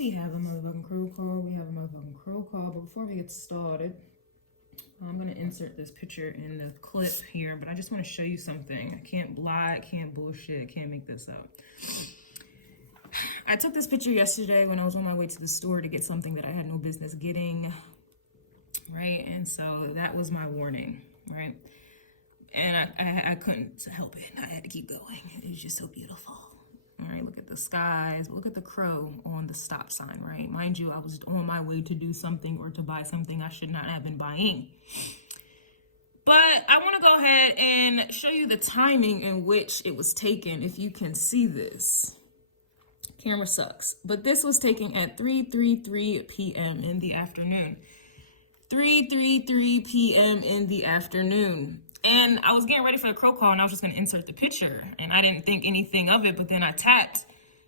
We have a motherfucking crow call. But before we get started, I'm going to insert this picture in the clip here, but I just want to show you something. I can't lie, I can't bullshit, I can't make this up. I took this picture yesterday when I was on my way to the store to get something that I had no business getting, right? And so that was my warning, right? And I couldn't help it. I had to keep going. It was just so beautiful. All right, look at the skies. Look at the crow on the stop sign, right? Mind you, I was on my way to do something or to buy something I should not have been buying. But I want to go ahead and show you the timing in which it was taken, if you can see this. Camera sucks. But this was taken at 3:33 p.m. in the afternoon. 3:33 p.m. in the afternoon. And I was getting ready for the crow call and I was just going to insert the picture. And I didn't think anything of it, but then I tapped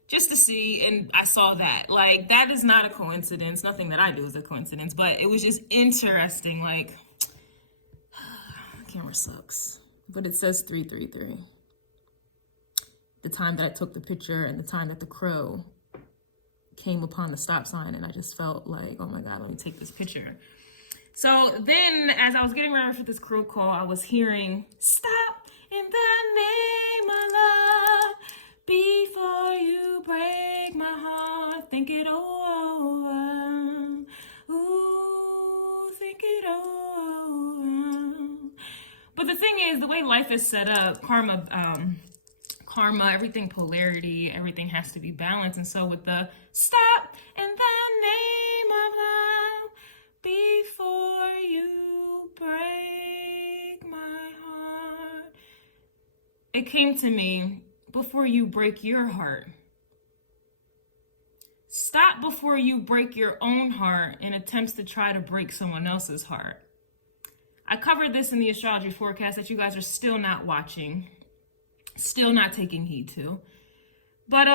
just to see and I saw that. Like, that is not a coincidence. Nothing that I do is a coincidence, but it was just interesting. Like, camera sucks. But it says 3:33. The time that I took the picture and the time that the crow came upon the stop sign, and I just felt like, oh my God, let me take this picture. So then, as I was getting ready for this crow call, I was hearing, stop in the name of love, before you break my heart, think it over, ooh, think it over. But the thing is, the way life is set up, karma, everything polarity, everything has to be balanced. And so with the stop in the name of love, before you break my heart, it came to me, before you break your heart. Stop before you break your own heart in attempts to try to break someone else's heart. I covered this in the astrology forecast that you guys are still not watching, still not taking heed to. But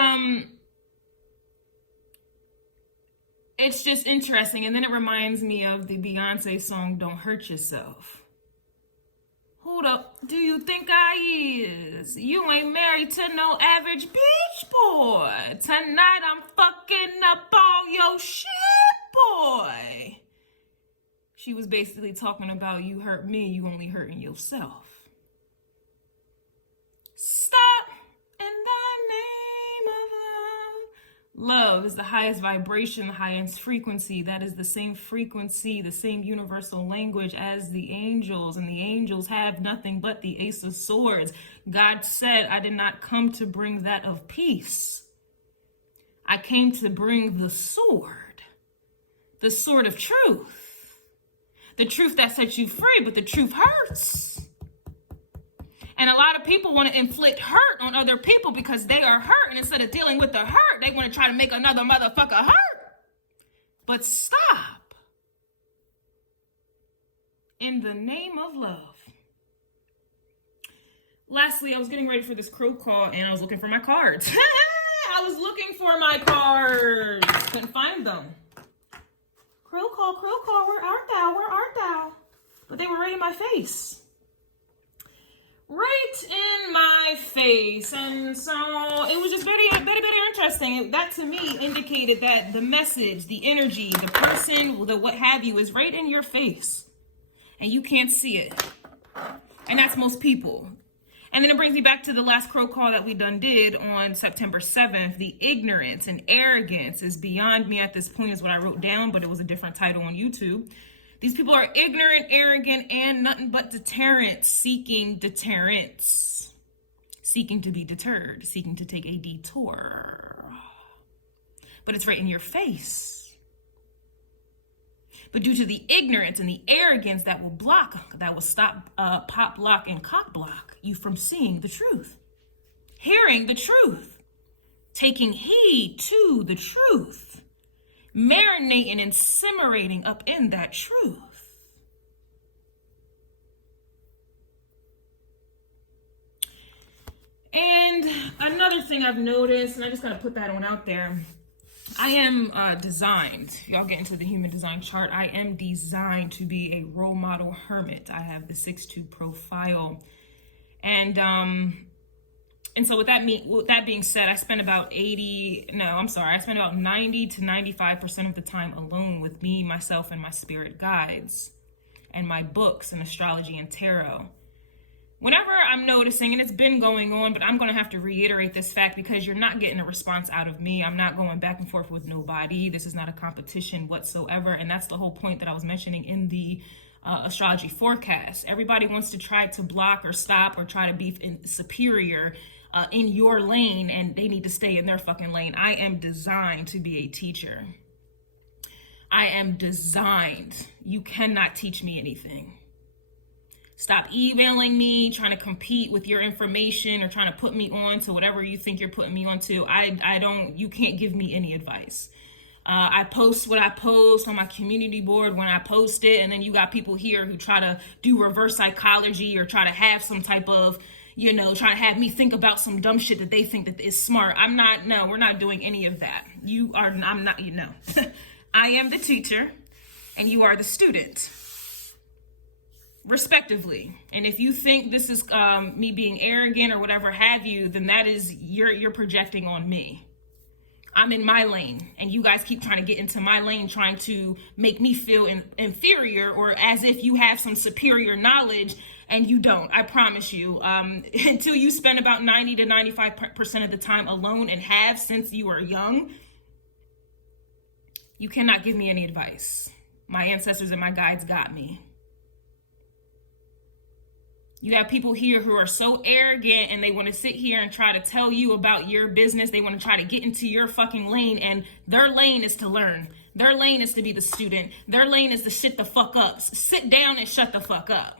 it's just interesting. And then it reminds me of the Beyonce song, Don't Hurt Yourself. Hold up, do you think I is? You ain't married to no average bitch, boy. Tonight I'm fucking up all your shit, boy. She was basically talking about, you hurt me, you only hurting yourself. Stop in the name of love. Love is the highest vibration, the highest frequency. That is the same frequency, the same universal language as the angels. And the angels have nothing but the Ace of Swords. God said, I did not come to bring that of peace. I came to bring the sword of truth. The truth that sets you free, but the truth hurts. And a lot of people want to inflict hurt on other people because they are hurt. And instead of dealing with the hurt, they want to try to make another motherfucker hurt. But stop. In the name of love. Lastly, I was getting ready for this crow call and I was looking for my cards. I was looking for my cards. Couldn't find them. Crow call, where art thou? But they were right in my face. Right in my face. And so it was just very interesting. That to me indicated that the message, the energy, the person, the what have you is right in your face. And you can't see it. And that's most people. And then it brings me back to the last crow call that we did on September 7th. The ignorance and arrogance is beyond me at this point is what I wrote down, but it was a different title on YouTube. These people are ignorant, arrogant, and nothing but deterrence, seeking deterrence, seeking to be deterred, seeking to take a detour. But it's right in your face. But due to the ignorance and the arrogance that will stop, pop, lock, and cock block you from seeing the truth, hearing the truth, taking heed to the truth, marinating and simmering up in that truth. And another thing I've noticed, and I just gotta put that one out there, I am designed, y'all get into the human design chart, I am designed to be a role model hermit. I have the 6'2" profile. And And so with that being said, I spend about 90 to 95% of the time alone with me, myself, and my spirit guides, and my books and astrology and tarot. Whenever I'm noticing, and it's been going on, but I'm going to have to reiterate this fact because you're not getting a response out of me. I'm not going back and forth with nobody. This is not a competition whatsoever. And that's the whole point that I was mentioning in the astrology forecast. Everybody wants to try to block or stop or try to be superior in your lane, and they need to stay in their fucking lane. I am designed to be a teacher. I am designed. You cannot teach me anything. Stop emailing me, trying to compete with your information or trying to put me on to whatever you think you're putting me on to. You can't give me any advice. I post what I post on my community board when I post it, and then you got people here who try to do reverse psychology or try to have some type of, trying to have me think about some dumb shit that they think that is smart. We're not doing any of that. I am the teacher and you are the student, respectively. And if you think this is me being arrogant or whatever have you, then that is you're projecting on me. I'm in my lane, and you guys keep trying to get into my lane, trying to make me feel inferior or as if you have some superior knowledge, and you don't. I promise you. Until you spend about 90 to 95% of the time alone, and have since you were young, you cannot give me any advice. My ancestors and my guides got me. You have people here who are so arrogant and they want to sit here and try to tell you about your business. They want to try to get into your fucking lane, and their lane is to learn. Their lane is to be the student. Their lane is to shut the fuck up. Sit down and shut the fuck up.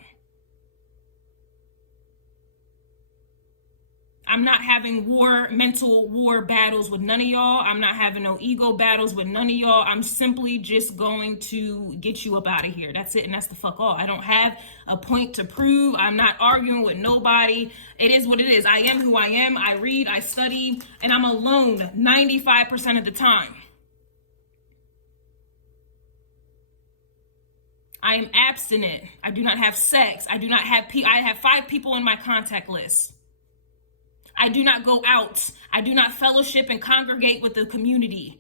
I'm not having mental war battles with none of y'all. I'm not having no ego battles with none of y'all. I'm simply just going to get you up out of here. That's it, and that's the fuck all. I don't have a point to prove. I'm not arguing with nobody. It is what it is. I am who I am. I read, I study, and I'm alone 95% of the time. I am abstinent. I do not have sex. I have 5 people in my contact list. I do not go out. I do not fellowship and congregate with the community.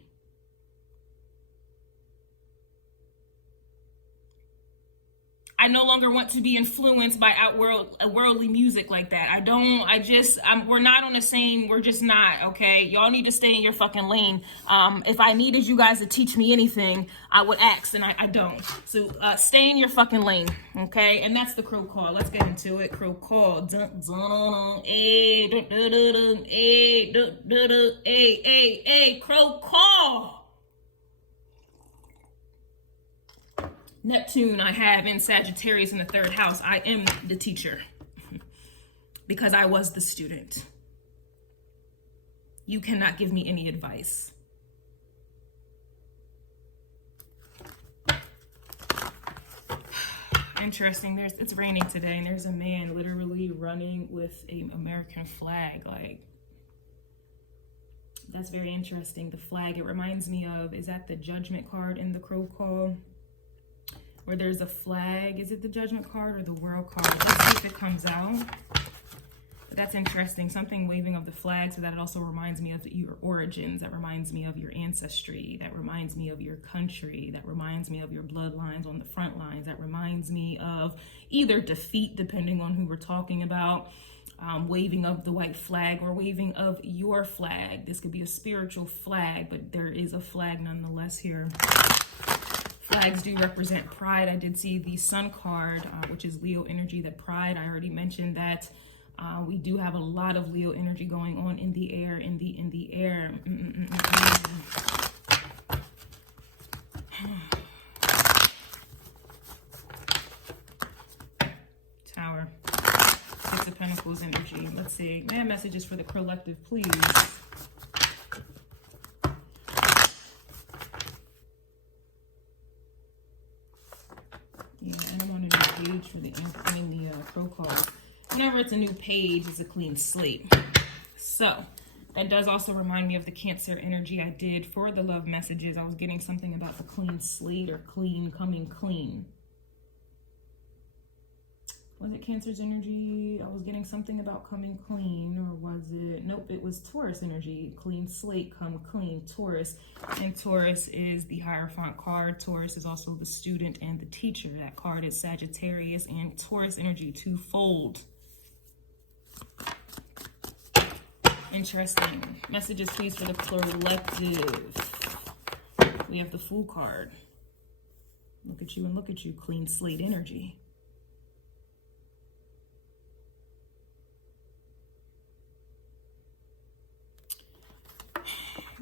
I no longer want to be influenced by worldly music like that. We're not on the same, we're just not, okay? Y'all need to stay in your fucking lane. If I needed you guys to teach me anything, I would ask, and I don't. So stay in your fucking lane, okay? And that's the crow call. Let's get into it. Crow call. Dun, dun, crow call. Neptune I have in Sagittarius in the 3rd house. I am the teacher because I was the student. You cannot give me any advice. Interesting. It's raining today, and there's a man literally running with an American flag. Like, that's very interesting. The flag, it reminds me of, is that the Judgment card in the crow call? Where there's a flag. Is it the Judgment card or the World card? Let's see if it comes out. But that's interesting. Something waving of the flag, so that it also reminds me of your origins. That reminds me of your ancestry. That reminds me of your country. That reminds me of your bloodlines on the front lines. That reminds me of either defeat, depending on who we're talking about. Waving of the white flag or waving of your flag. This could be a spiritual flag, but there is a flag nonetheless here. Flags do represent pride. I did see the Sun card, which is Leo energy, that pride. I already mentioned that. We do have a lot of Leo energy going on in the air, in the air. Tower. 6 of Pentacles energy. Let's see. Man, messages for the collective, please. Yeah, and I'm on a new page for the crow call. Whenever it's a new page, it's a clean slate. So that does also remind me of the Cancer energy I did for the love messages. I was getting something about the clean slate or clean, coming clean. Was it Cancer's energy? I was getting something about coming clean, or was it? Nope, it was Taurus energy. Clean slate, come clean. Taurus. And Taurus is the Hierophant card. Taurus is also the student and the teacher. That card is Sagittarius and Taurus energy, twofold. Interesting. Messages, please, for the collective. We have the Fool card. Look at you and look at you. Clean slate energy.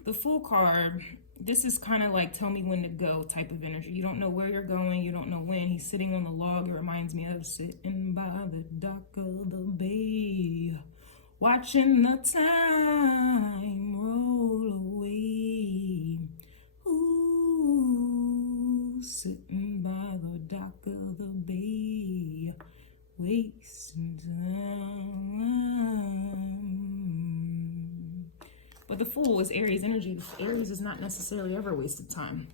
The Fool card, this is kind of like tell me when to go type of energy. You don't know where you're going. You don't know when. He's sitting on the log. It reminds me of sitting by the dock of the bay, watching the time roll away. Ooh, sitting by the dock of the bay, wasting time. But the Fool is Aries energy. Aries is not necessarily ever wasted time.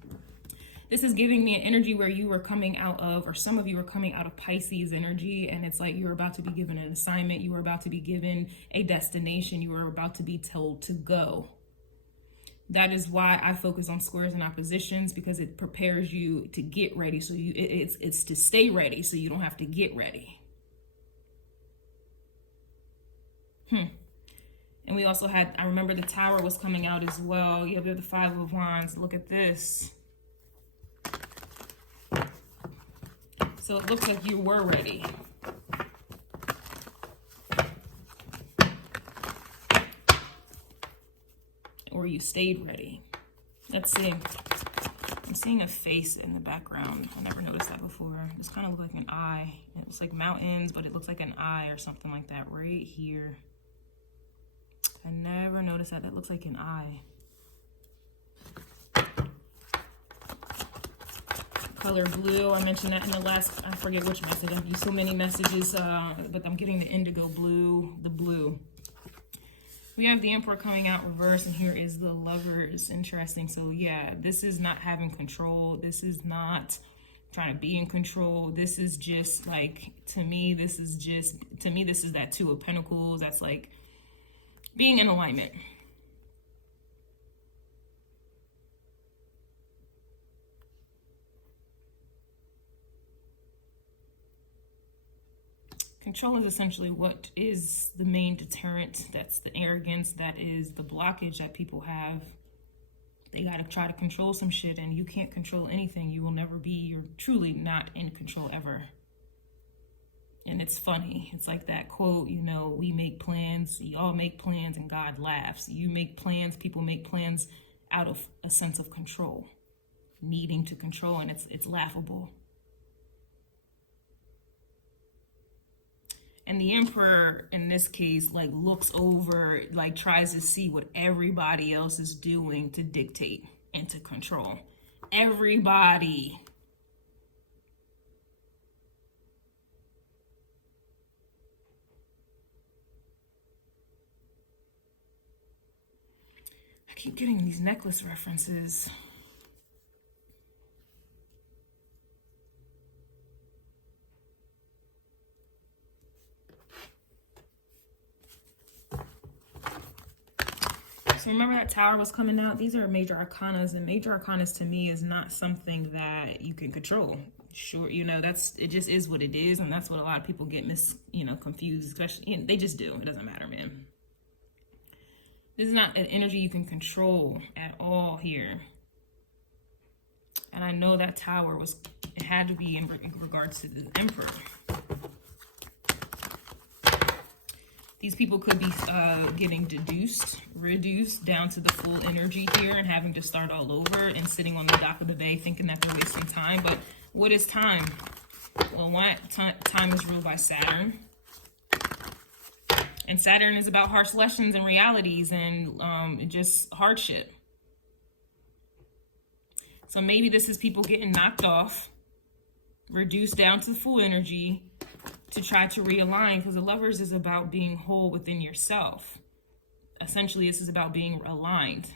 This is giving me an energy where you were coming out of, or some of you are coming out of Pisces energy, and it's like you're about to be given an assignment. You are about to be given a destination. You are about to be told to go. That is why I focus on squares and oppositions, because it prepares you to get ready. So it's to stay ready so you don't have to get ready. And we also had, I remember the Tower was coming out as well. You have the Five of Wands. Look at this. So it looks like you were ready. Or you stayed ready. Let's see. I'm seeing a face in the background. I never noticed that before. This kind of looks like an eye. It looks like mountains, but it looks like an eye or something like that right here. I never noticed that. That looks like an eye. Color blue. I mentioned that in the last, I forget which message. I've used so many messages, but I'm getting the indigo blue, the blue. We have the Emperor coming out reverse, and here is the Lovers. Interesting. So yeah, this is not having control. This is not trying to be in control. This is just like, to me, this is that Two of Pentacles. That's like being in alignment. Control is essentially what is the main deterrent. That's the arrogance. That is the blockage that people have. They got to try to control some shit, and you can't control anything. You will never be, you're truly not in control ever. And it's funny. It's like that quote, you know, we make plans, y'all make plans, and God laughs. You make plans, people make plans out of a sense of control, needing to control, and it's laughable. And the Emperor, in this case, like looks over, like tries to see what everybody else is doing to dictate and to control. Everybody. I keep getting these necklace references. So remember that Tower was coming out? These are major arcanas, and major arcanas to me is not something that you can control. Sure, you know, it just is what it is, and that's what a lot of people get confused, especially, they just do. It doesn't matter, man. This is not an energy you can control at all here. And I know that Tower it had to be in regards to the Emperor. These people could be getting reduced down to the full energy here and having to start all over and sitting on the dock of the bay thinking that they're wasting time. But what is time? Well, time is ruled by Saturn. And Saturn is about harsh lessons and realities and just hardship. So maybe this is people getting knocked off, reduced down to full energy, to try to realign, because the Lovers is about being whole within yourself. Essentially, this is about being aligned.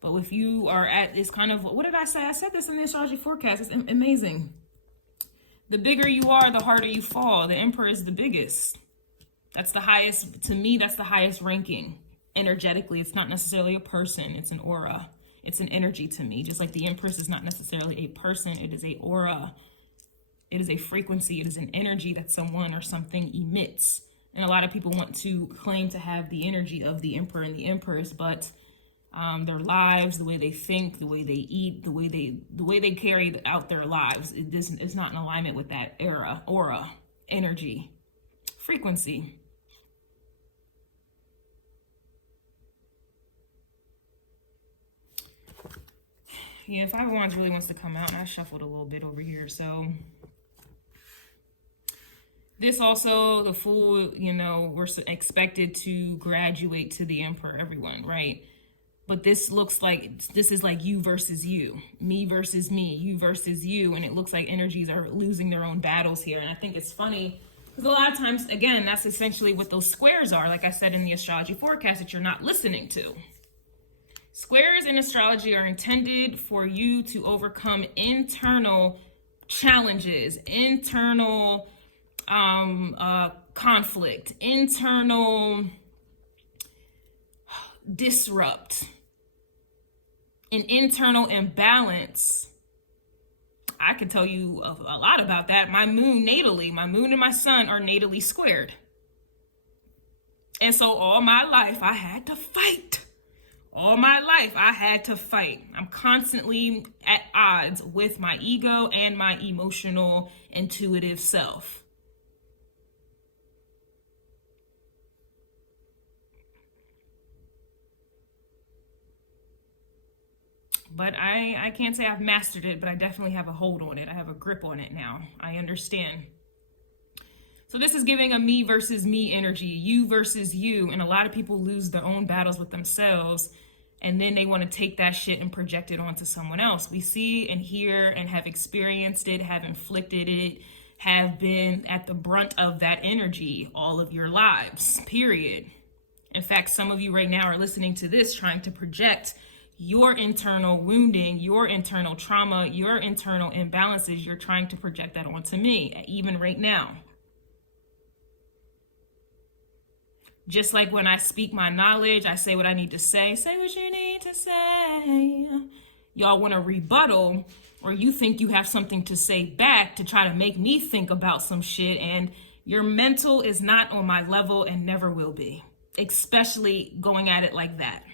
But if you are at this kind of, what did I say? I said this in the astrology forecast. It's amazing. The bigger you are, the harder you fall. The Emperor is the biggest. That's the highest, to me, that's the highest ranking energetically. It's not necessarily a person, it's an aura. It's an energy to me. Just like the Empress is not necessarily a person, it is a aura. It is a frequency, it is an energy that someone or something emits. And a lot of people want to claim to have the energy of the Emperor and the Empress, but their lives, the way they think, the way they eat, the way they carry out their lives, it's not in alignment with that aura, energy, frequency. Yeah, Five of Wands really wants to come out, and I shuffled a little bit over here. So this also, the Fool, you know, we're expected to graduate to the Emperor, everyone, right? But this looks like, this is like you versus you, me versus me, you versus you. And it looks like energies are losing their own battles here. And I think it's funny because a lot of times, again, that's essentially what those squares are. Like I said in the astrology forecast, that you're not listening to. Squares in astrology are intended for you to overcome internal challenges, internal conflict, internal disrupt, an internal imbalance. I could tell you a lot about that. My moon natally, my moon and my sun are natally squared. And so all my life I had to fight. All my life I had to fight. I'm constantly at odds with my ego and my emotional, intuitive self. But I can't say I've mastered it, but I definitely have a hold on it. I have a grip on it now. I understand. So this is giving a me versus me energy, you versus you. And a lot of people lose their own battles with themselves, and then they want to take that shit and project it onto someone else. We see and hear and have experienced it, have inflicted it, have been at the brunt of that energy all of your lives, period. In fact, some of you right now are listening to this trying to project your internal wounding, your internal trauma, your internal imbalances. You're trying to project that onto me, even right now. Just like when I speak my knowledge, I say what I need to say. Say what you need to say. Y'all want to rebuttal, or you think you have something to say back to try to make me think about some shit, and your mental is not on my level and never will be, especially going at it like that.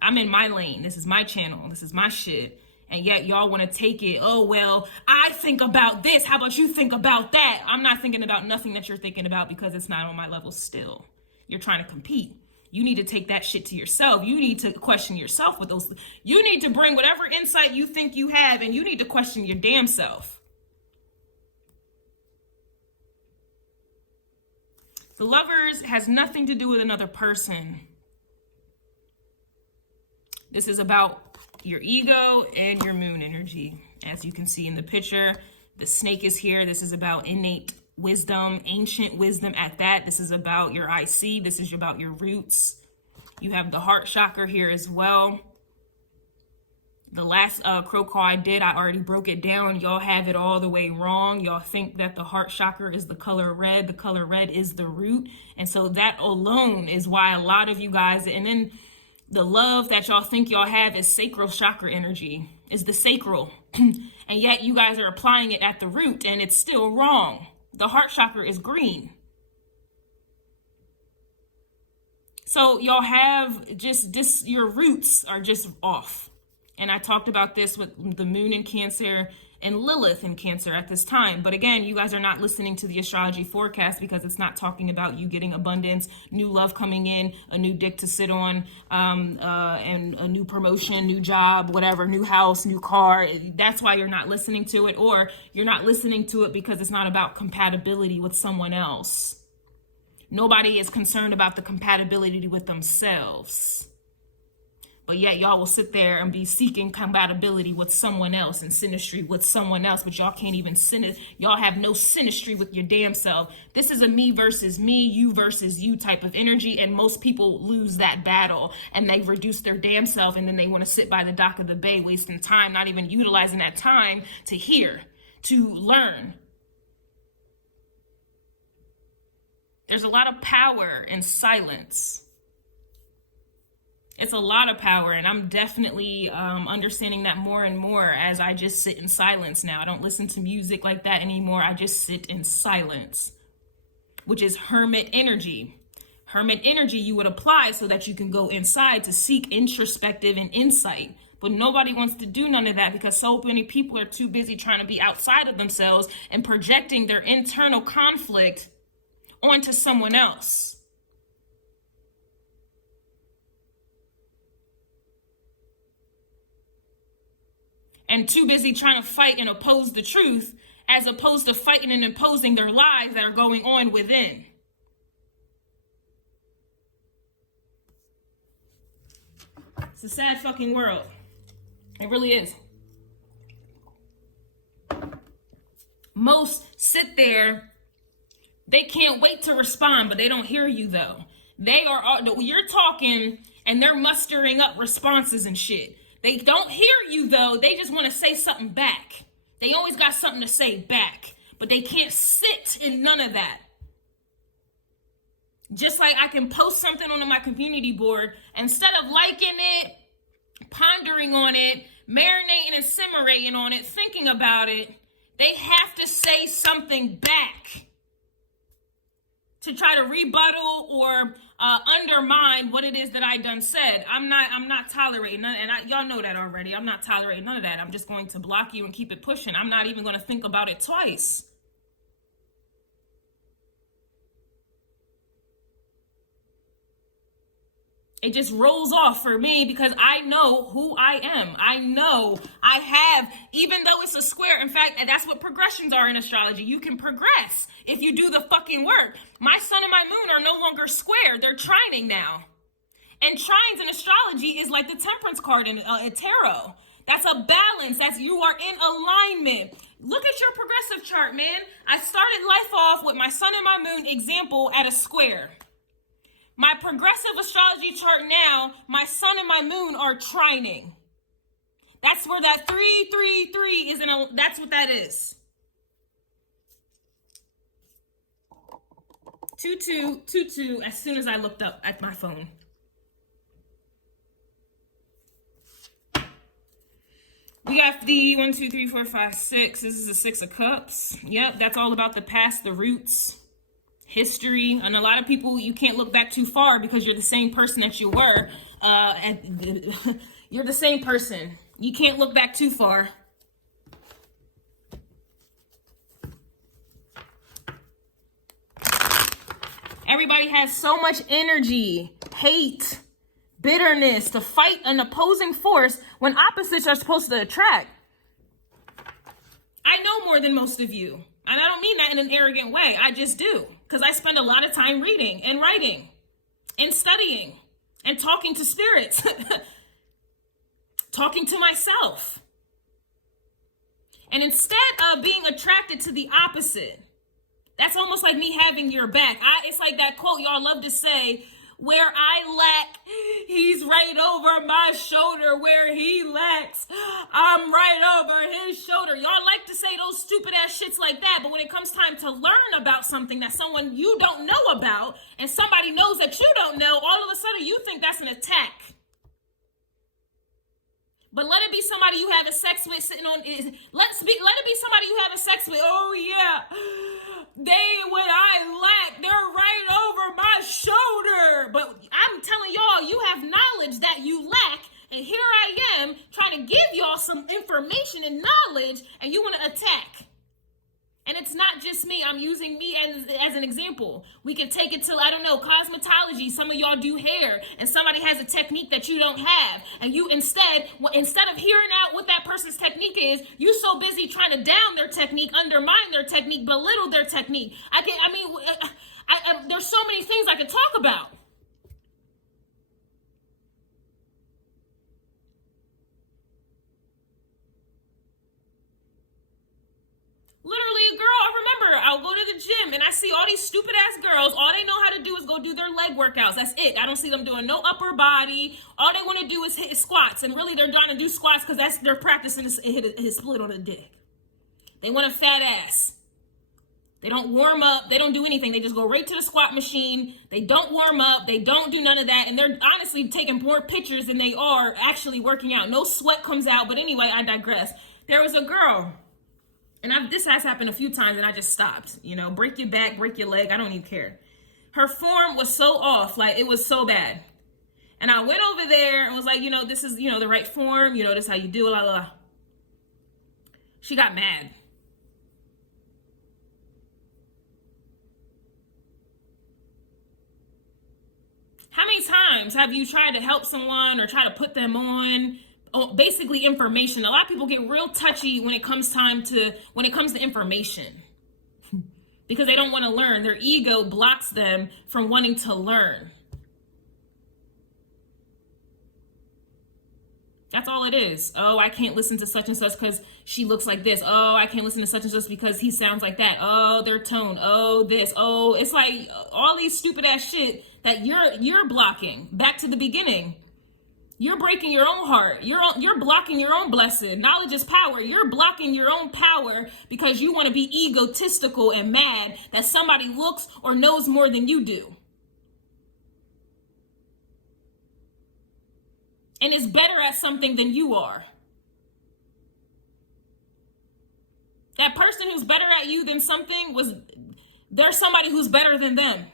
I'm in my lane. This is my channel. This is my shit. And yet y'all want to take it, oh, well, I think about this. How about you think about that? I'm not thinking about nothing that you're thinking about because it's not on my level still. You're trying to compete. You need to take that shit to yourself. You need to question yourself with those. You need to bring whatever insight you think you have, and you need to question your damn self. The Lovers has nothing to do with another person. This is about your ego and your moon energy. As you can see in the picture, the snake is here. This is about innate wisdom, ancient wisdom at that. This is about your IC. This is about your roots. You have the heart chakra here as well. The last crow call I did, I already broke it down. Y'all have it all the way wrong. Y'all think that the heart chakra is the color red. The color red is the root. And so that alone is why a lot of you guys, and then the love that y'all think y'all have is sacral chakra energy, is the sacral. And yet you guys are applying it at the root and it's still wrong. The heart chakra is green. So y'all have just this, your roots are just off. And I talked about this with the moon in Cancer and Lilith in Cancer at this time. But again, you guys are not listening to the astrology forecast because it's not talking about you getting abundance, new love coming in, a new dick to sit on, and a new promotion, new job, whatever, new house, new car. That's why you're not listening to it, or you're not listening to it because it's not about compatibility with someone else. Nobody is concerned about the compatibility with themselves. But yet y'all will sit there and be seeking compatibility with someone else and synastry with someone else, but y'all can't even y'all have no synastry with your damn self. This is a me versus me, you versus you type of energy, and most people lose that battle and they reduce their damn self, and then they want to sit by the dock of the bay wasting time, not even utilizing that time to hear, to learn, There's a lot of power in silence. It's a lot of power, and I'm definitely understanding that more and more as I just sit in silence now. I don't listen to music like that anymore. I just sit in silence, which is hermit energy. Hermit energy you would apply so that you can go inside to seek introspective and insight. But nobody wants to do none of that because so many people are too busy trying to be outside of themselves and projecting their internal conflict onto someone else. And too busy trying to fight and oppose the truth as opposed to fighting and imposing their lies that are going on within. It's a sad fucking world. It really is. Most sit there, they can't wait to respond, but they don't hear you though. You're talking and they're mustering up responses and shit. They don't hear you though. They just want to say something back. They always got something to say back, but they can't sit in none of that. Just like I can post something on my community board, instead of liking it, pondering on it, marinating and simmering on it, thinking about it, they have to say something back to try to rebuttal or undermine what it is that I done said. I'm not tolerating none, and y'all know that already. I'm not tolerating none of that. I'm just going to block you and keep it pushing. I'm not even going to think about it twice. It just rolls off for me because I know who I am. I know I have, even though it's a square. In fact, and that's what progressions are in astrology. You can progress if you do the fucking work. My sun and my moon are no longer square. They're trining now. And trines in astrology is like the temperance card in tarot. That's a balance. You are in alignment. Look at your progressive chart, man. I started life off with my sun and my moon example at a square. My progressive astrology chart now, my sun and my moon are trining. That's where that 333 is that's what that is. 2222 as soon as I looked up at my phone. We got the 1, 2, 3, 4, 5, 6. This is the 6 of Cups. Yep, that's all about the past, the roots. History, and a lot of people, you can't look back too far because you're the same person that you were. You're the same person. You can't look back too far. Everybody has so much energy, hate, bitterness to fight an opposing force when opposites are supposed to attract. I know more than most of you, and I don't mean that in an arrogant way. I just do. Because I spend a lot of time reading and writing and studying and talking to spirits, talking to myself. And instead of being attracted to the opposite, that's almost like me having your back. It's like that quote y'all love to say, where I lack, he's right over my shoulder. Where he lacks, I'm right over his shoulder. Y'all like to say those stupid ass shits like that, but when it comes time to learn about something that someone you don't know about, and somebody knows that you don't know, all of a sudden you think that's an attack. But let it be somebody you having sex with sitting on, let it be somebody you having sex with. Oh yeah, what I lack, they're right over my shoulder. But I'm telling y'all, you have knowledge that you lack. And here I am trying to give y'all some information and knowledge, and you want to attack. And it's not just me. I'm using me as an example. We can take it to, I don't know, cosmetology. Some of y'all do hair, and somebody has a technique that you don't have. And you instead of hearing out what that person's technique is, you so busy trying to down their technique, undermine their technique, belittle their technique. There's so many things I could talk about. Literally, girl, I'll go to the gym and I see all these stupid ass girls. All they know how to do is go do their leg workouts. That's it. I don't see them doing no upper body. All they want to do is hit squats. And really, they're trying to do squats because they're practicing his split on the dick. They want a fat ass. They don't warm up. They don't do anything. They just go right to the squat machine. They don't warm up. They don't do none of that. And they're honestly taking more pictures than they are actually working out. No sweat comes out. But anyway, I digress. There was a girl, and this has happened a few times, and I just stopped. You know, break your back, break your leg. I don't even care. Her form was so off. Like, it was so bad. And I went over there and was like, you know, this is, you know, the right form. You know, this is how you do it. La, la, la. She got mad. How many times have you tried to help someone or try to put them on basically information? A lot of people get real touchy when it comes to information because they don't want to learn. Their ego blocks them from wanting to learn. That's all it is. Oh, I can't listen to such and such because she looks like this. Oh, I can't listen to such and such because he sounds like that. Oh, their tone. Oh, this. Oh, it's like all these stupid ass shit that you're blocking. Back to the beginning. You're breaking your own heart. You're blocking your own blessing. Knowledge is power. You're blocking your own power because you want to be egotistical and mad that somebody looks or knows more than you do. And is better at something than you are. That person who's better at you than something there's somebody who's better than them.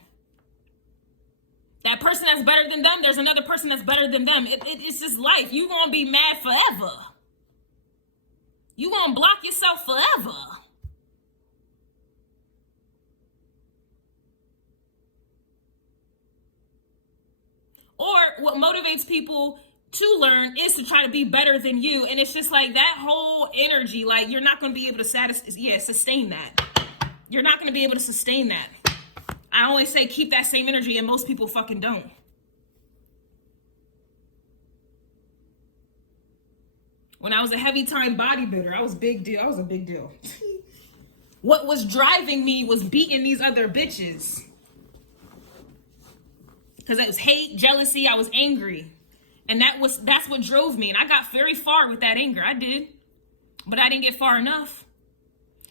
That person that's better than them, there's another person that's better than them. It's just life. You're going to be mad forever. You're going to block yourself forever. Or what motivates people to learn is to try to be better than you. And it's just like that whole energy, like you're not going to be able to sustain that. You're not going to be able to sustain that. I always say keep that same energy, and most people fucking don't. When I was a heavy time bodybuilder, I was a big deal. What was driving me was beating these other bitches. Because it was hate, jealousy, I was angry. And that's what drove me. And I got very far with that anger. I did. But I didn't get far enough.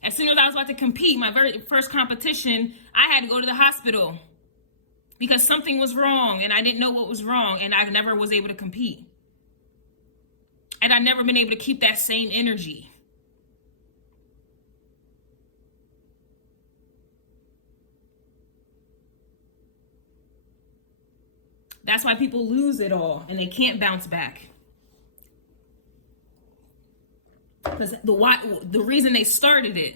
As soon as I was about to compete, my very first competition, I had to go to the hospital because something was wrong and I didn't know what was wrong, and I never was able to compete. And I've never been able to keep that same energy. That's why people lose it all and they can't bounce back. Because the reason they started it.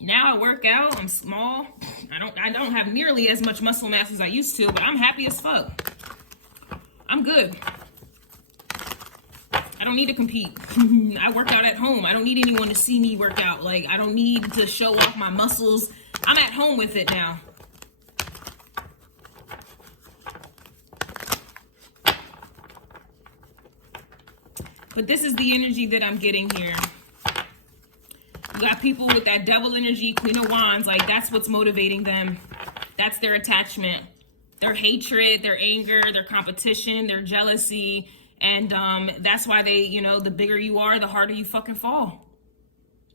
Now I work out, I'm small. I don't have nearly as much muscle mass as I used to, but I'm happy as fuck. I'm good. I don't need to compete. I work out at home. I don't need anyone to see me work out. Like, I don't need to show off my muscles. I'm at home with it now. But this is the energy that I'm getting here. You got people with that devil energy, Queen of Wands, like that's what's motivating them. That's their attachment, their hatred, their anger, their competition, their jealousy. And that's why they, you know, the bigger you are, the harder you fucking fall.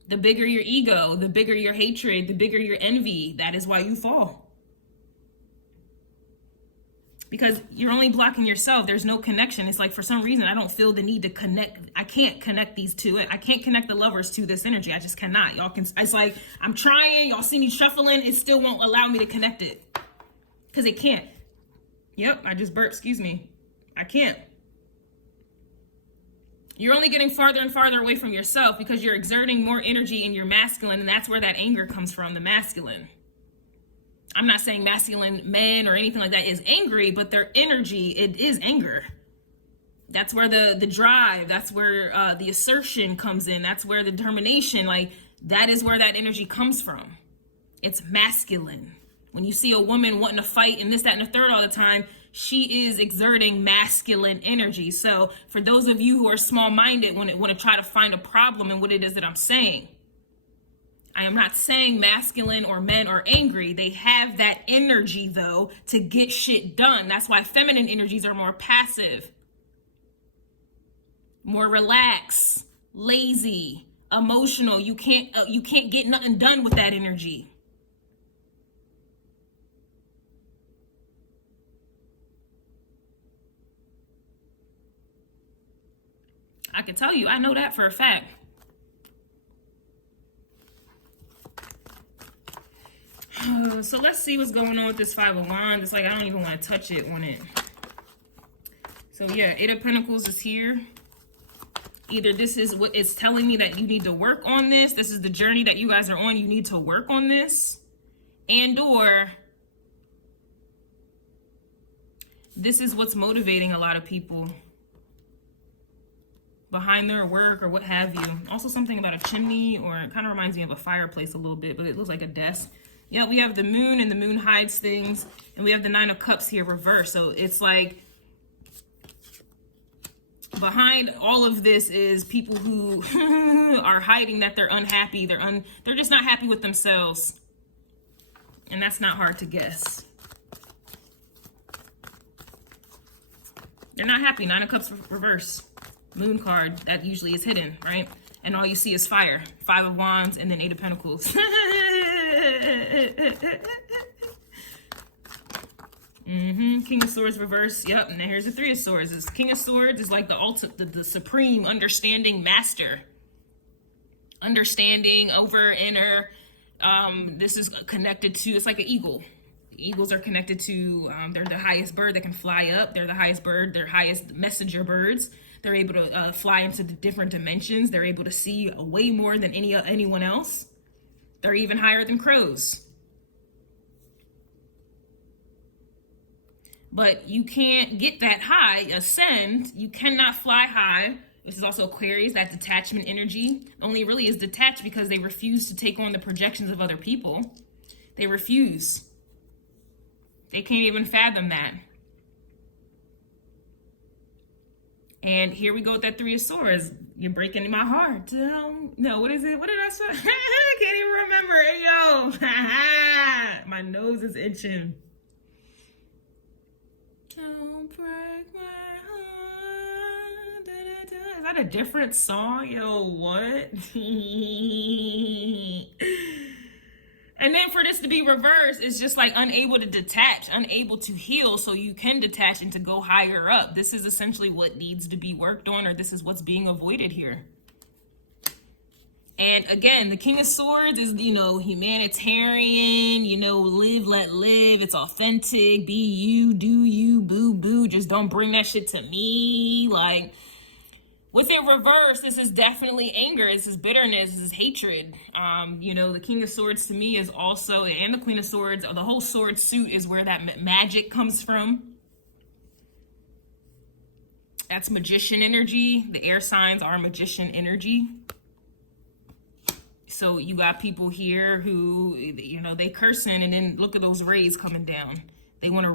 The bigger your ego, the bigger your hatred, the bigger your envy. That is why you fall. Because you're only blocking yourself. There's no connection. It's like, for some reason, I don't feel the need to connect. I can't connect these two. I can't connect the lovers to this energy. I just cannot. Y'all can, it's like, I'm trying. Y'all see me shuffling. It still won't allow me to connect it. Because it can't. Yep, I just burped. Excuse me. I can't. You're only getting farther and farther away from yourself because you're exerting more energy in your masculine. And that's where that anger comes from, the masculine. I'm not saying masculine men or anything like that is angry, but their energy, it is anger. That's where the drive, that's where the assertion comes in. That's where the determination, like that is where that energy comes from. It's masculine. When you see a woman wanting to fight and this, that, and the third all the time, she is exerting masculine energy. So for those of you who are small-minded, want to try to find a problem in what it is that I'm saying, I am not saying masculine or men are angry. They have that energy, though, to get shit done. That's why feminine energies are more passive. more relaxed, lazy, emotional. You can't get nothing done with that energy. I can tell you, I know that for a fact. So let's see what's going on with this Five of Wands. It's like I don't even want to touch it on it. So yeah, Eight of Pentacles is here. Either this is what it's telling me that you need to work on this. This is the journey that you guys are on. You need to work on this. And or this is what's motivating a lot of people behind their work or what have you. Also something about a chimney, or it kind of reminds me of a fireplace a little bit, but it looks like a desk. Yeah, we have the moon, and the moon hides things. And we have the Nine of Cups here reversed. So it's like behind all of this is people who are hiding that they're unhappy. They're just not happy with themselves. And that's not hard to guess. They're not happy. Nine of Cups reverse. Moon card, that usually is hidden, right? And all you see is fire. Five of Wands and then Eight of Pentacles. King of Swords reverse. Yep, and then here's the Three of Swords. This King of Swords is like the supreme understanding master. Understanding, over, inner. This is connected to, it's like an eagle. Eagles are connected to, they're the highest bird that can fly up. They're the highest bird, they're highest messenger birds. They're able to fly into the different dimensions. They're able to see way more than anyone else. They're even higher than crows. But you can't get that high, ascend. You cannot fly high. This is also Aquarius, that detachment energy. Only really is detached because they refuse to take on the projections of other people. They refuse. They can't even fathom that. And here we go with that Three of Swords. You're breaking my heart. No, what is it? What did I say? I can't even remember. Hey, yo. My nose is itching. Don't break my heart. Da, da, da. Is that a different song? Yo, what? And then for this to be reversed, it's just like unable to detach, unable to heal, so you can detach and to go higher up. This is essentially what needs to be worked on, or this is what's being avoided here. And again, the King of Swords is, humanitarian, live, let live. It's authentic. Be you, do you, boo, boo. Just don't bring that shit to me. Like, with it reversed, this is definitely anger. This is bitterness. This is hatred. The King of Swords to me is also, and the Queen of Swords, or the whole sword suit is where that magic comes from. That's magician energy. The air signs are magician energy. So you got people here who, they cursing, and then look at those rays coming down. They want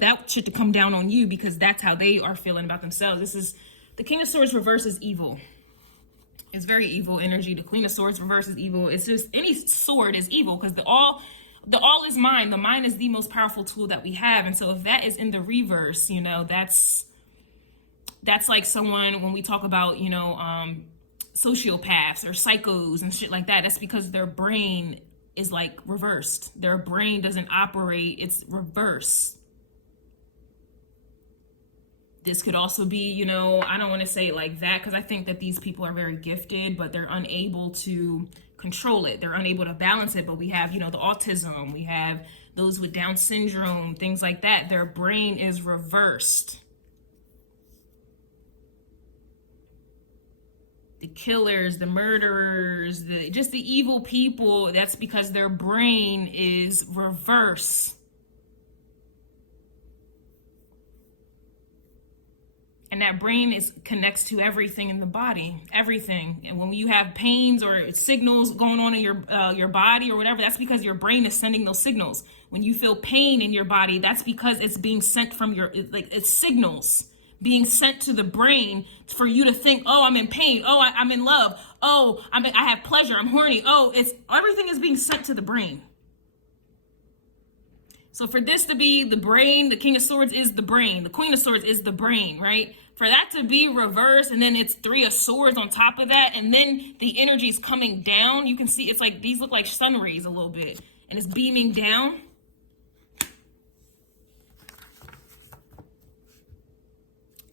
that shit to come down on you because that's how they are feeling about themselves. This is the King of Swords reverse is evil. It's very evil energy. The Queen of Swords reverse is evil. It's just any sword is evil because the all is mind. The mind is the most powerful tool that we have. And so if that is in the reverse, that's like someone when we talk about, sociopaths or psychos and shit like that. That's because their brain is like reversed. Their brain doesn't operate, it's reverse. This could also be, I don't want to say it like that because I think that these people are very gifted, but they're unable to control it. They're unable to balance it. But we have, the autism, we have those with Down syndrome, things like that. Their brain is reversed. The killers, the murderers, just the evil people, that's because their brain is reverse. And that brain connects to everything in the body, everything. And when you have pains or signals going on in your body or whatever, that's because your brain is sending those signals. When you feel pain in your body, that's because it's being sent from it's signals being sent to the brain for you to think, oh, I'm in pain. Oh, I'm in love. Oh, I have pleasure. I'm horny. Oh, everything is being sent to the brain. So for this to be the brain, the King of Swords is the brain. The Queen of Swords is the brain, right? For that to be reversed, and then it's Three of Swords on top of that, and then the energy is coming down. You can see it's like these look like sun rays a little bit, and it's beaming down.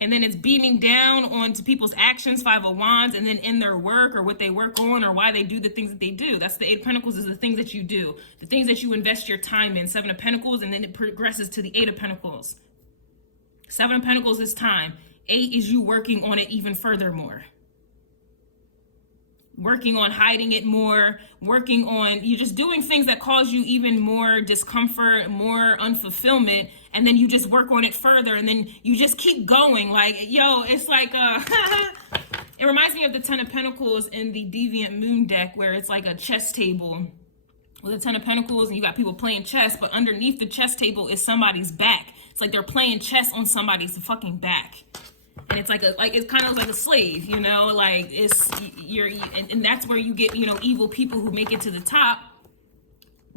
And then it's beaming down onto people's actions, Five of Wands, and then in their work or what they work on or why they do the things that they do. That's the Eight of Pentacles, is the things that you do, the things that you invest your time in. Seven of Pentacles, and then it progresses to the Eight of Pentacles. Seven of Pentacles is time. Eight is you working on it even furthermore. Working on hiding it more, working on you just doing things that cause you even more discomfort, more unfulfillment, and then you just work on it further, and then you just keep going. Like, yo, it's like it reminds me of the Ten of Pentacles in the Deviant Moon deck, where it's like a chess table with a Ten of Pentacles, and you got people playing chess, but underneath the chess table is somebody's back. It's like they're playing chess on somebody's fucking back. And it's like it's kind of like a slave, you know, like and that's where you get, you know, evil people who make it to the top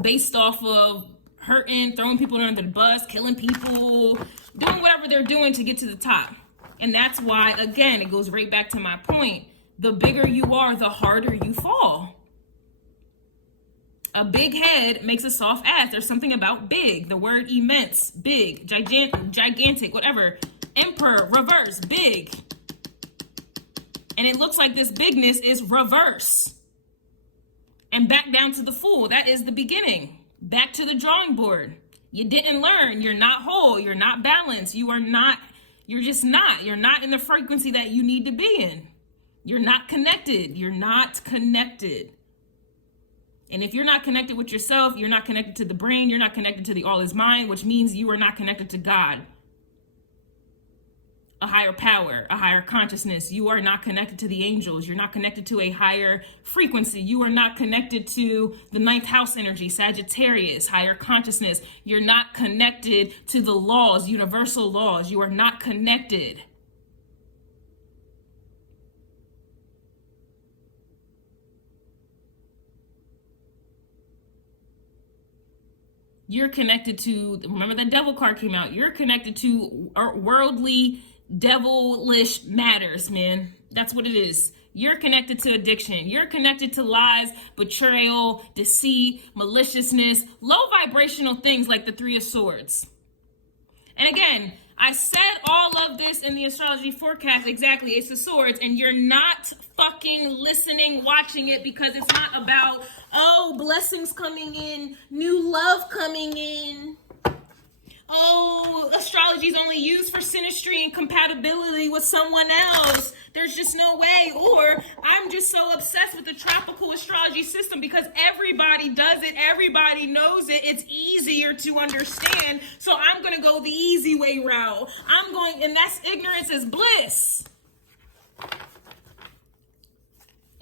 based off of hurting, throwing people under the bus, killing people, doing whatever they're doing to get to the top. And that's why, again, it goes right back to my point. The bigger you are, the harder you fall. A big head makes a soft ass. There's something about big, the word immense, big, gigantic, whatever. Emperor, reverse, big. And it looks like this bigness is reverse. And back down to the Fool. That is the beginning. Back to the drawing board. You didn't learn. You're not whole. You're not balanced. You are not, you're just not. You're not in the frequency that you need to be in. You're not connected. You're not connected. And if you're not connected with yourself, you're not connected to the brain, you're not connected to the all is mind, which means you are not connected to God. A higher power, a higher consciousness. You are not connected to the angels. You're not connected to a higher frequency. You are not connected to the ninth house energy, Sagittarius, higher consciousness. You're not connected to the laws, universal laws. You are not connected. You're connected to, remember that devil card came out. You're connected to worldly, devilish matters, man. That's what it is. You're connected to addiction. You're connected to lies, betrayal, deceit, maliciousness, low vibrational things like the Three of Swords. And again, I said all of this in the astrology forecast, exactly, Ace of Swords, and you're not fucking listening, watching it, because it's not about, oh, blessings coming in, new love coming in. Oh, astrology is only used for synastry and compatibility with someone else. There's just no way. Or I'm just so obsessed with the tropical astrology system because everybody does it. Everybody knows it. It's easier to understand. So I'm going to go the easy way route. And that's ignorance is bliss.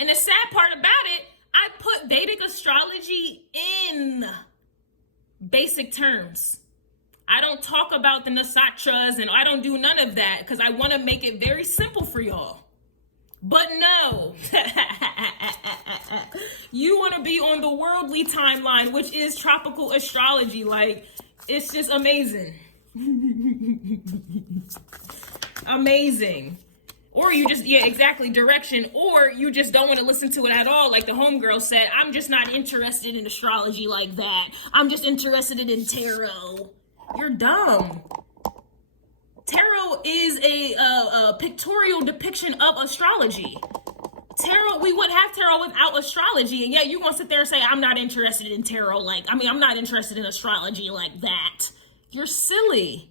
And the sad part about it, I put Vedic astrology in basic terms. I don't talk about the nakshatras and I don't do none of that because I want to make it very simple for y'all. But no, you want to be on the worldly timeline, which is tropical astrology. Like, it's just amazing. Amazing. Or you just, yeah, exactly, direction. Or you just don't want to listen to it at all. Like the homegirl said, I'm just not interested in astrology like that. I'm just interested in tarot. You're dumb. Tarot is a pictorial depiction of astrology. Tarot, we wouldn't have tarot without astrology. And yet you want to sit there and say, I'm not interested in tarot. I'm not interested in astrology like that. You're silly.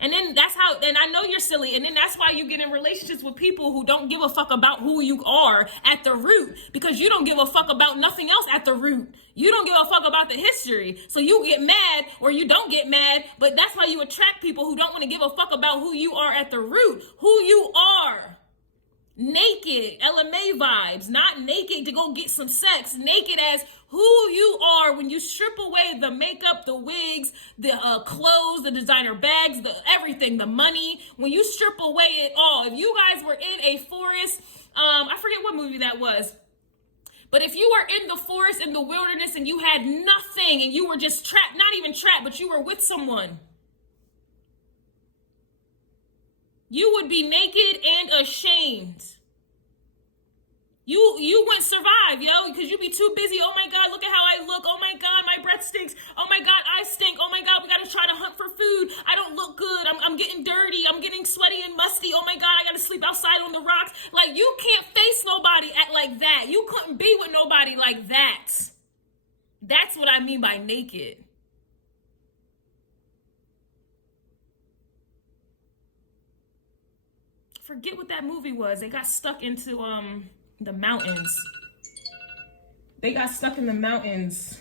And then and I know you're silly, and then that's why you get in relationships with people who don't give a fuck about who you are at the root, because you don't give a fuck about nothing else at the root. You don't give a fuck about the history. So you get mad or you don't get mad, but that's why you attract people who don't want to give a fuck about who you are at the root, who you are. Naked, LMA vibes, not naked to go get some sex, naked as who you are when you strip away the makeup, the wigs, the clothes, the designer bags, the everything, the money. When you strip away it all, if you guys were in a forest, I forget what movie that was, But if you were in the forest, in the wilderness, and you had nothing, and you were just trapped, not even trapped, but you were with someone, you would be naked and ashamed. You wouldn't survive, yo, because you'd be too busy. Oh my God, look at how I look. Oh my God, my breath stinks. Oh my God, I stink. Oh my God, we got to try to hunt for food. I don't look good. I'm getting dirty. I'm getting sweaty and musty. Oh my God, I got to sleep outside on the rocks. Like, you can't face nobody like that. You couldn't be with nobody like that. That's what I mean by naked. Forget what that movie was. They got stuck into the mountains. They got stuck in the mountains,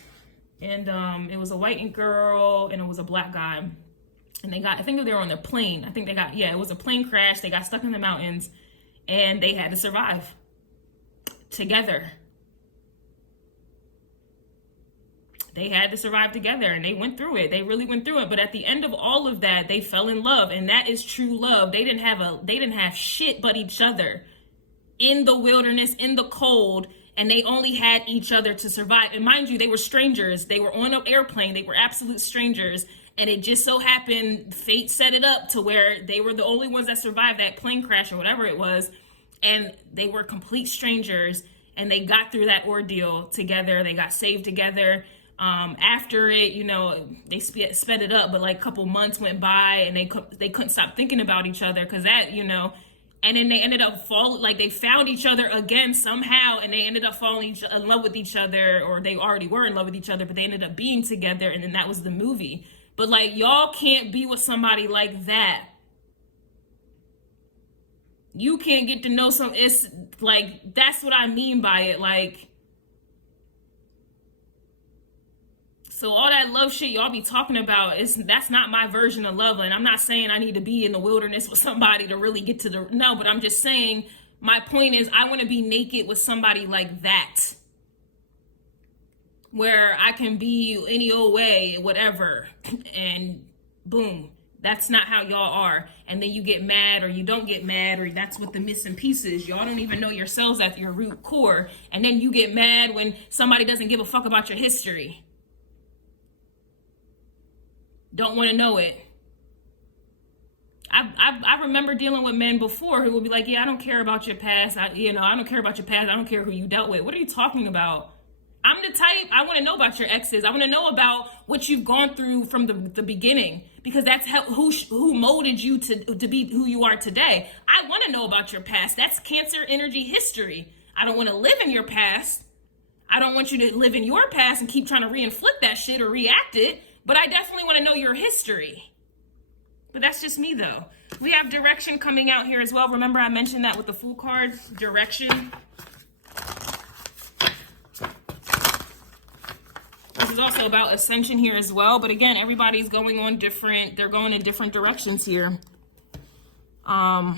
and it was a white girl and it was a black guy, and I think they were on the plane. I think it was a plane crash. They got stuck in the mountains and they had to survive together. They had to survive together, and they went through it. They really went through it. But at the end of all of that, they fell in love, and that is true love. They didn't have shit but each other in the wilderness, in the cold, and they only had each other to survive. And mind you, they were strangers. They were on an airplane. They were absolute strangers. And it just so happened, fate set it up to where they were the only ones that survived that plane crash or whatever it was. And they were complete strangers, and they got through that ordeal together. They got saved together. After it, you know, they sped it up, but like a couple months went by, and they couldn't stop thinking about each other, because that, you know, and then they ended up they found each other again somehow, and they ended up falling in love with each other, or they already were in love with each other, but they ended up being together, and then that was the movie. But like, y'all can't be with somebody like that. You can't get to know it's like, that's what I mean by it. Like, so all that love shit y'all be talking about, that's not my version of love. And I'm not saying I need to be in the wilderness with somebody to really get to no, but I'm just saying, my point is, I want to be naked with somebody like that, where I can be any old way, whatever, and boom. That's not how y'all are. And then you get mad, or you don't get mad, or that's what the missing piece is. Y'all don't even know yourselves at your root core. And then you get mad when somebody doesn't give a fuck about your history. Don't want to know it. I remember dealing with men before who would be like, yeah, I don't care about your past. I don't care about your past. I don't care who you dealt with. What are you talking about? I'm the type, I want to know about your exes. I want to know about what you've gone through from the beginning, because that's who molded you to be who you are today. I want to know about your past. That's Cancer energy history. I don't want to live in your past. I don't want you to live in your past and keep trying to reinflict that shit or react it. But I definitely want to know your history. But that's just me, though. We have direction coming out here as well. Remember, I mentioned that with the Fool card, direction. This is also about ascension here as well. But again, everybody's going on they're going in different directions here. Some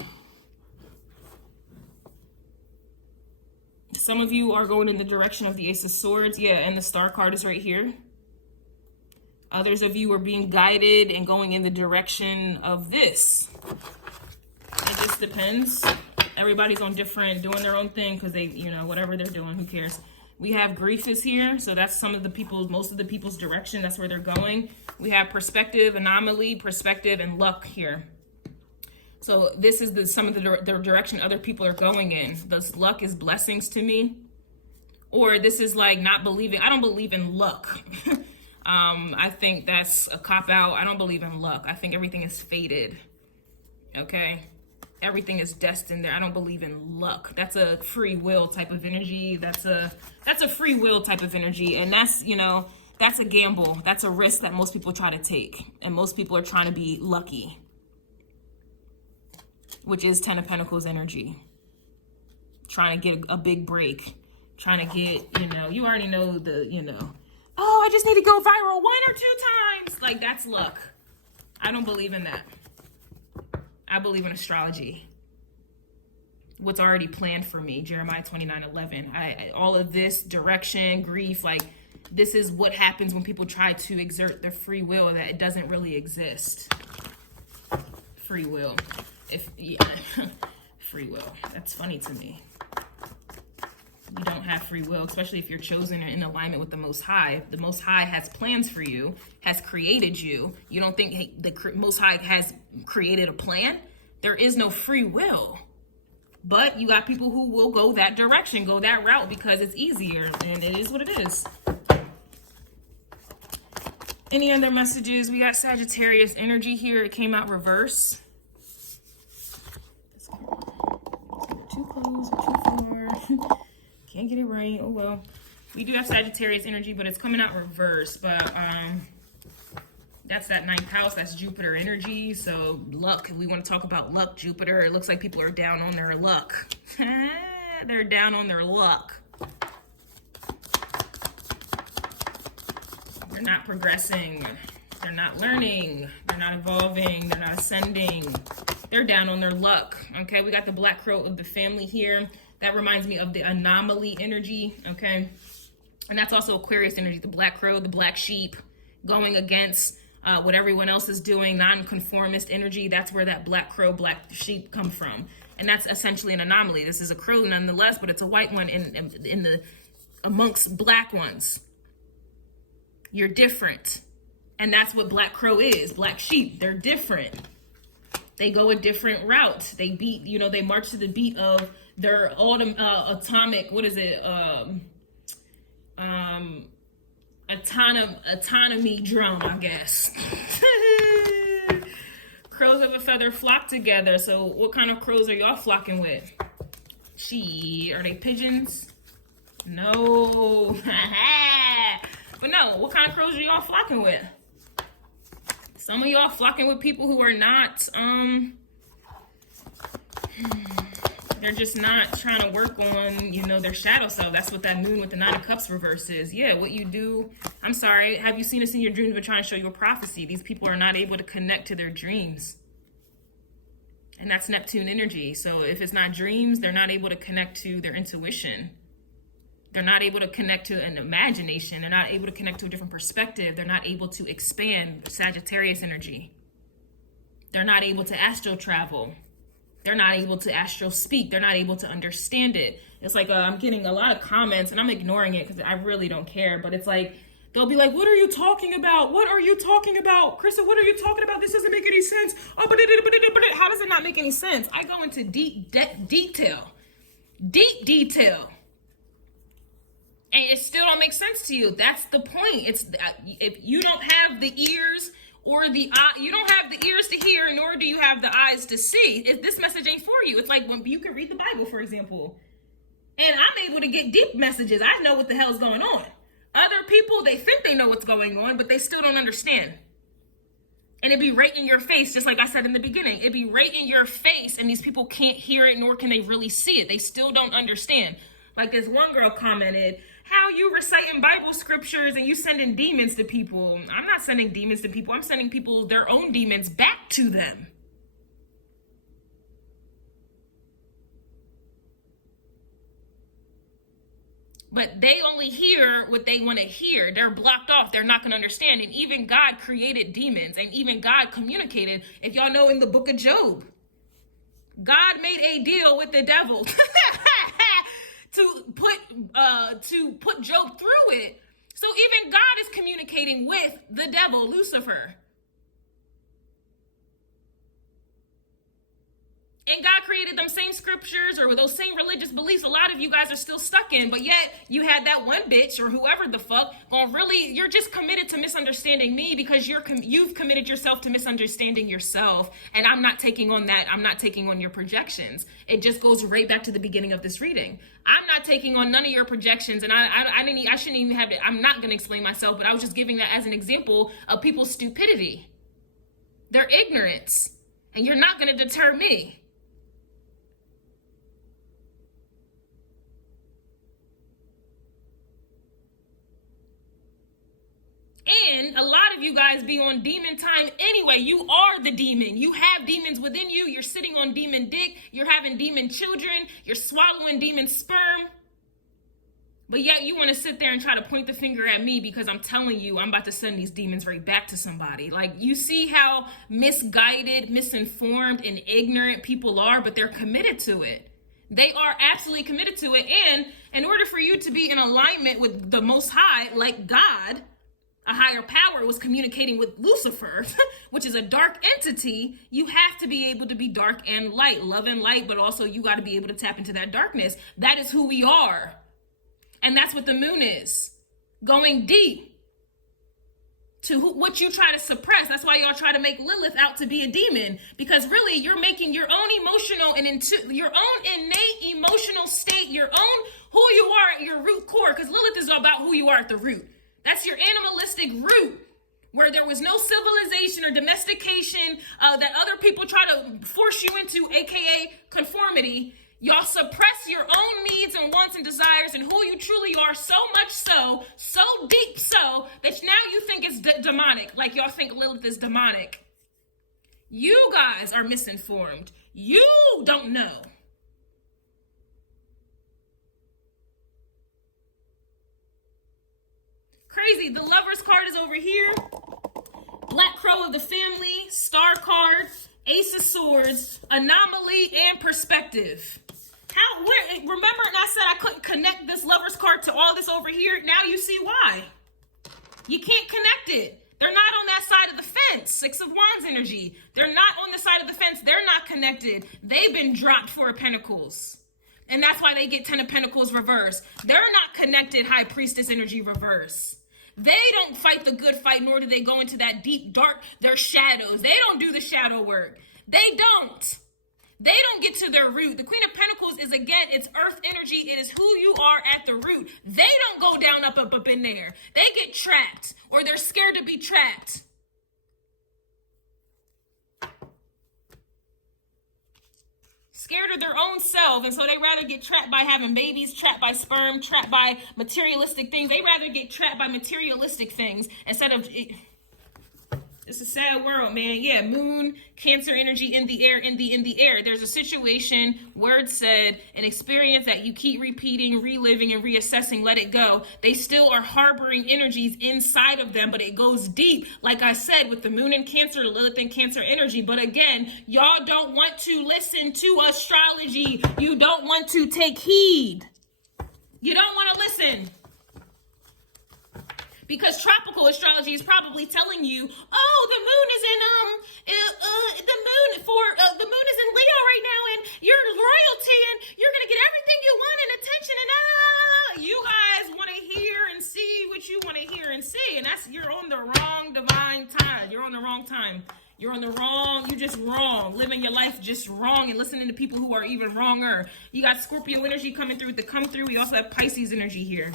of you are going in the direction of the Ace of Swords. Yeah, and the Star card is right here. Others of you are being guided and going in the direction of this. It just depends. Everybody's on different, doing their own thing, because they, you know, whatever they're doing, who cares? We have grief is here. So that's most of the people's direction. That's where they're going. We have perspective, anomaly, perspective, and luck here. So this is some of the direction other people are going in. This luck is blessings to me. Or this is like not believing. I don't believe in luck. I think that's a cop-out. I don't believe in luck. I think everything is fated. Okay? Everything is destined there. I don't believe in luck. That's a free will type of energy. That's a free will type of energy. And that's, you know, that's a gamble. That's a risk that most people try to take. And most people are trying to be lucky, which is 10 of Pentacles energy. Trying to get a big break. Trying to get, you know, you already know oh, I just need to go viral 1 or 2 times. Like, that's luck. I don't believe in that. I believe in astrology. What's already planned for me, Jeremiah 29:11. All of this direction, grief, like, this is what happens when people try to exert their free will, that it doesn't really exist. Free will. Free will. That's funny to me. You don't have free will, especially if you're chosen or in alignment with the Most High. The Most High has plans for you, has created you. You don't think, hey, the Most High has created a plan? There is no free will. But you got people who will go that direction, go that route because it's easier, and it is what it is. Any other messages? We got Sagittarius energy here. It came out reverse. Too close or too far. Can't get it right. Oh well. We do have Sagittarius energy, but it's coming out reverse. But that's that 9th house. That's Jupiter energy. So luck. We want to talk about luck, Jupiter. It looks like people are down on their luck. They're down on their luck. They're not progressing. They're not learning. They're not evolving. They're not ascending. They're down on their luck. Okay, we got the black crow of the family here. That reminds me of the anomaly energy. Okay, and that's also Aquarius energy. The black crow, the black sheep, going against what everyone else is doing. Non-conformist energy. That's where that black crow, black sheep come from. And that's essentially an anomaly. This is a crow nonetheless, but it's a white one in the amongst black ones. You're different. And that's what black crow is. Black sheep. They're different. They go a different route. They beat, you know, they march to the beat of their atomic, what is it? Autonomy drum, I guess. Crows of a feather flock together. So what kind of crows are y'all flocking with? Are they pigeons? No. But no, what kind of crows are y'all flocking with? Some of y'all flocking with people who are not, they're just not trying to work on, you know, their shadow self. That's what that moon with the 9 of cups reverse is. Yeah, what you do. I'm sorry. Have you seen us in your dreams? We're trying to show you a prophecy. These people are not able to connect to their dreams. And that's Neptune energy. So if it's not dreams, they're not able to connect to their intuition. They're not able to connect to an imagination. They're not able to connect to a different perspective. They're not able to expand. Sagittarius energy. They're not able to astral travel. They're not able to astral speak. They're not able to understand it. It's like I'm getting a lot of comments and I'm ignoring it because I really don't care. But it's like, they'll be like, what are you talking about? What are you talking about? Krista, what are you talking about? This doesn't make any sense. Oh, but how does it not make any sense? I go into deep detail. Deep detail. And it still don't make sense to you. That's the point. It's if you don't have the ears or the eye, you don't have the ears to hear, nor do you have the eyes to see. This message ain't for you. It's like when you can read the Bible, for example, and I'm able to get deep messages. I know what the hell's going on. Other people, they think they know what's going on, but they still don't understand. And it'd be right in your face, just like I said in the beginning. It'd be right in your face, and these people can't hear it, nor can they really see it. They still don't understand. Like this one girl commented, how you reciting Bible scriptures and you sending demons to people. I'm not sending demons to people. I'm sending people their own demons back to them. But they only hear what they want to hear. They're blocked off. They're not going to understand. And even God created demons. And even God communicated. If y'all know in the book of Job, God made a deal with the devil to put Job through it. So even God is communicating with the devil, Lucifer. And God created them same scriptures or those same religious beliefs a lot of you guys are still stuck in, but yet you had that one bitch or whoever the fuck you're just committed to misunderstanding me because you've committed yourself to misunderstanding yourself, and I'm not taking on that. I'm not taking on your projections. It just goes right back to the beginning of this reading. I'm not taking on none of your projections, and I shouldn't even have it. I'm not going to explain myself, but I was just giving that as an example of people's stupidity, their ignorance, and you're not going to deter me. And a lot of you guys be on demon time anyway. You are the demon. You have demons within you. You're sitting on demon dick. You're having demon children. You're swallowing demon sperm. But yet you want to sit there and try to point the finger at me because I'm telling you I'm about to send these demons right back to somebody. Like, you see how misguided, misinformed, and ignorant people are, but they're committed to it. They are absolutely committed to it. And in order for you to be in alignment with the Most High, like God, a higher power was communicating with Lucifer, which is a dark entity, you have to be able to be dark and light, love and light, but also you got to be able to tap into that darkness. That is who we are. And that's what the moon is. Going deep to what you try to suppress. That's why y'all try to make Lilith out to be a demon, because really you're making your own emotional and your own innate emotional state, your own who you are at your root core, because Lilith is about who you are at the root. That's your animalistic root, where there was no civilization or domestication that other people try to force you into, aka conformity. Y'all suppress your own needs and wants and desires and who you truly are, so much so deep so, that now you think it's demonic, like y'all think Lilith is demonic. You guys are misinformed. You don't know. Crazy. The Lover's card is over here. Black Crow of the Family, Star card, Ace of Swords, Anomaly, and Perspective. Remember, and I said I couldn't connect this Lover's card to all this over here? Now you see why. You can't connect it. They're not on that side of the fence. Six of Wands energy. They're not on the side of the fence. They're not connected. They've been dropped Four of Pentacles. And that's why they get Ten of Pentacles reverse. They're not connected High Priestess energy reverse. They don't fight the good fight, nor do they go into that deep, dark, their shadows. They don't do the shadow work. They don't. They don't get to their root. The Queen of Pentacles is, again, it's earth energy. It is who you are at the root. They don't go down, up in there. They get trapped, or they're scared to be trapped. Scared of their own self, and so they rather get trapped by having babies, trapped by sperm, trapped by materialistic things. They rather get trapped by materialistic things instead of... It's a sad world, man. Yeah, moon, Cancer energy in the air, in the air. There's a situation, word said, an experience that you keep repeating, reliving, and reassessing. Let it go. They still are harboring energies inside of them, but it goes deep. Like I said, with the moon in Cancer, Lilith in Cancer energy. But again, y'all don't want to listen to astrology. You don't want to take heed. You don't want to listen. Because tropical astrology is probably telling you, oh, the moon is the moon is in Leo right now, and you're royalty, and you're gonna get everything you want and attention, and you guys want to hear and see what you want to hear and see, and you're on the wrong divine time. You're on the wrong time. You're just wrong. Living your life just wrong and listening to people who are even wronger. You got Scorpio energy coming through with the come through. We also have Pisces energy here.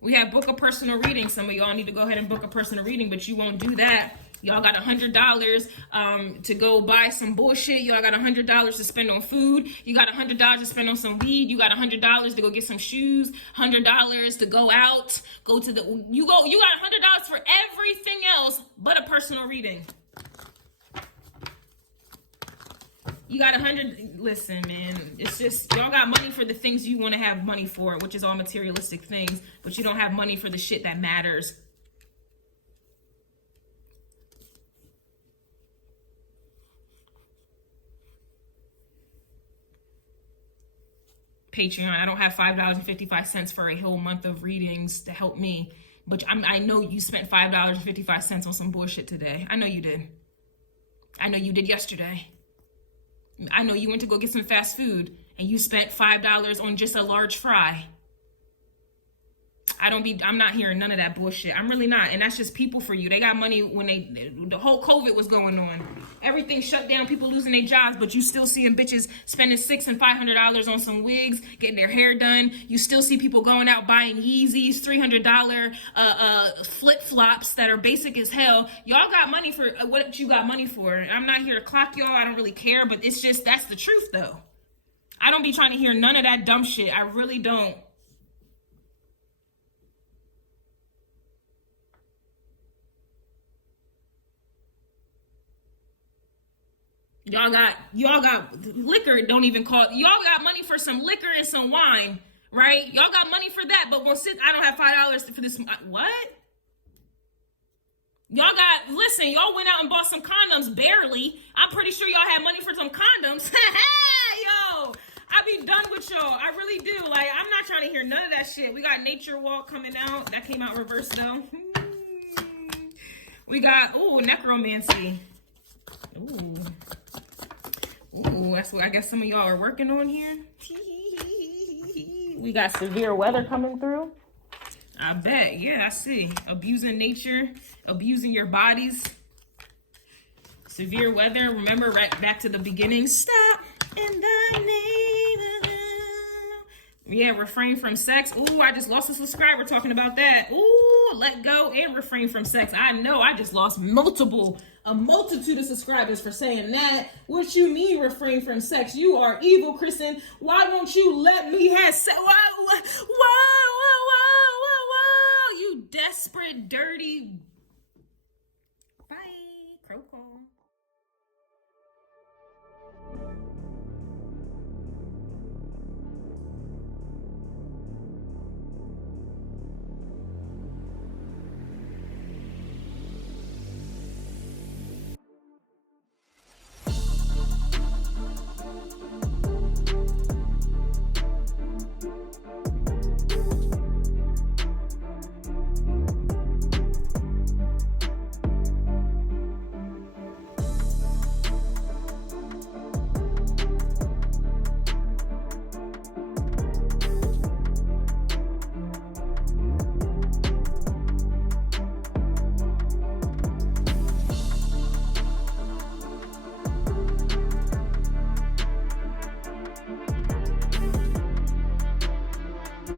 We have book a personal reading. Some of y'all need to go ahead and book a personal reading, but you won't do that. Y'all got $100 to go buy some bullshit. Y'all got $100 to spend on food. You got $100 to spend on some weed. You got $100 to go get some shoes. $100 to go out. You got $100 for everything else but a personal reading. You got 100. Listen, man, it's just y'all got money for the things you want to have money for, which is all materialistic things, but you don't have money for the shit that matters. Patreon, I don't have $5.55 for a whole month of readings to help me, but I know you spent $5.55 on some bullshit today. I know you did. I know you did yesterday. I know you went to go get some fast food and you spent $5 on just a large fry. I'm not hearing none of that bullshit. I'm really not. And that's just people for you. They got money when the whole COVID was going on. Everything shut down, people losing their jobs, but you still seeing bitches spending $600 and $500 on some wigs, getting their hair done. You still see people going out buying Yeezys, $300 flip-flops that are basic as hell. Y'all got money for what you got money for. I'm not here to clock y'all. I don't really care, but it's just, that's the truth though. I don't be trying to hear none of that dumb shit. I really don't. Y'all got liquor, don't even call it. Y'all got money for some liquor and some wine, right? Y'all got money for that, but I don't have $5 for this. What? Y'all went out and bought some condoms, barely. I'm pretty sure y'all had money for some condoms. I be done with y'all. I really do. Like, I'm not trying to hear none of that shit. We got Nature Walk coming out. That came out reverse though. We got, ooh, Necromancy. Ooh. Ooh, that's what I guess some of y'all are working on here. We got Severe Weather coming through. I bet. Yeah, I see. Abusing nature, abusing your bodies. Severe Weather. Remember, right back to the beginning. Stop in the name of love. Yeah, refrain from sex. Ooh, I just lost a subscriber talking about that. Ooh, let go and refrain from sex. I know I just lost a multitude of subscribers for saying that. What you mean refrain from sex? You are evil, Kristen. Why won't you let me have sex? Whoa, you desperate, dirty